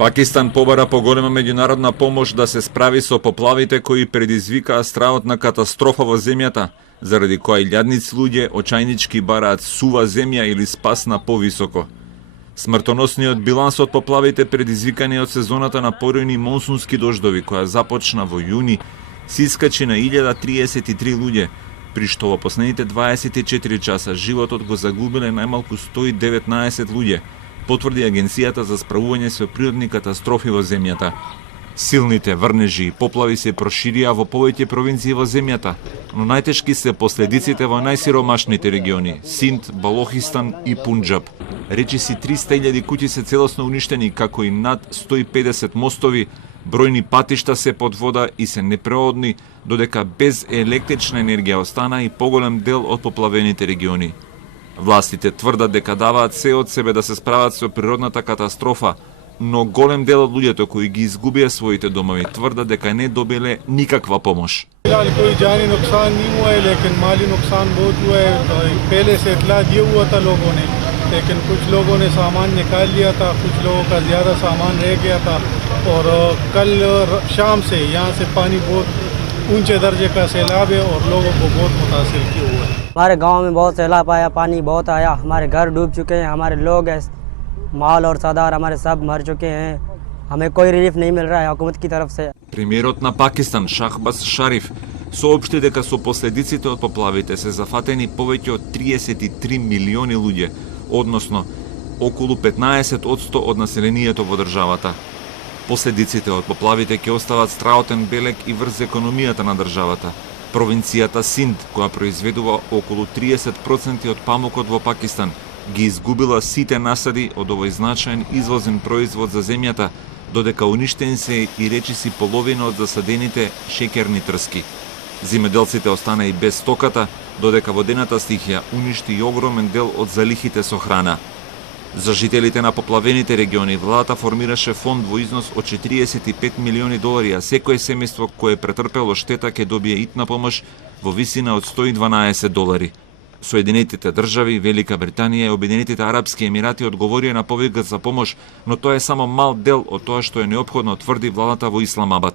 Пакистан побара поголема меѓународна помош да се справи со поплавите кои предизвикаа страотна катастрофа во земјата, заради која илјадници луѓе очајнички бараат сува земја или спас на повисоко. Смртоносниот биланс од поплавите предизвикани од сезоната на поријни монсунски дождови, која започна во јуни, се искачи на 1033 луѓе, при што во последните 24 часа животот го загубиле најмалку 119 луѓе, потврди Агенцијата за справување со природни катастрофи во земјата. Силните врнежи и поплави се проширија во повеќе провинции во земјата, но најтешки се последиците во најсиромашните региони – Синд, Балохистан и Пунџаб. Речиси 300.000 куќи се целосно уништени, како и над 150 мостови, бројни патишта се под вода и се непреодни, додека без електрична енергија остана и поголем дел од поплавените региони. Властите тврдат дека даваат се од себе да се справат со природната катастрофа, но голем дел од луѓето кои ги изгубија своите домови тврдат дека не добиле никаква помош. कोई जानी नुकसान नहीं हुआ है, लेकिन माली नुकसान बहुत हुआ है। पहले से इतला दिया हुआ था लोगों ने, लेकिन कुछ लोगों ने सामान निकाल लिया था, कुछ लोगों का ज़्यादा सामान रह गया था। और कल शाम से यहाँ से पानी बहुत ऊंचे दर्जे का सैलाब है और लोगों को बहुत मुतासिर किया हुआ है। हमारे गांव में बहुत सैलाब आया, पानी बहुत आया, हमारे घर डूब चुके हैं, हमारे लोग माल और सदार हमारे सब मर चुके हैं। हमें कोई रिलीफ नहीं मिल रहा है हुकूमत की तरफ से। Премиерот на Пакистан Шахбаз Шариф соопшти дека со последиците од поплавите се зафатени повеќе од 33 милиони луѓе, односно околу 15% од населението во државата. Последиците од поплавите ќе остават страотен белег и врз економијата на државата. Провинцијата Синд, која произведува околу 30% од памукот во Пакистан, ги изгубила сите насади од овој значаен извозен производ за земјата, додека уништени се и речиси половина од засадените шеќерни трски. Земјоделците остана и без стоката, додека водената стихија уништи и огромен дел од залихите со храна. За жителите на поплавените региони владата формираше фонд во износ од 45 милиони долари, а секое семејство кое претрпело штета ќе добие итна помош во висина од 112 долари. Соединетите држави, Велика Британија и Обединетите Арапски Емирати одговорија на повикот за помош, но тоа е само мал дел од тоа што е неопходно, тврди владата во Исламабад.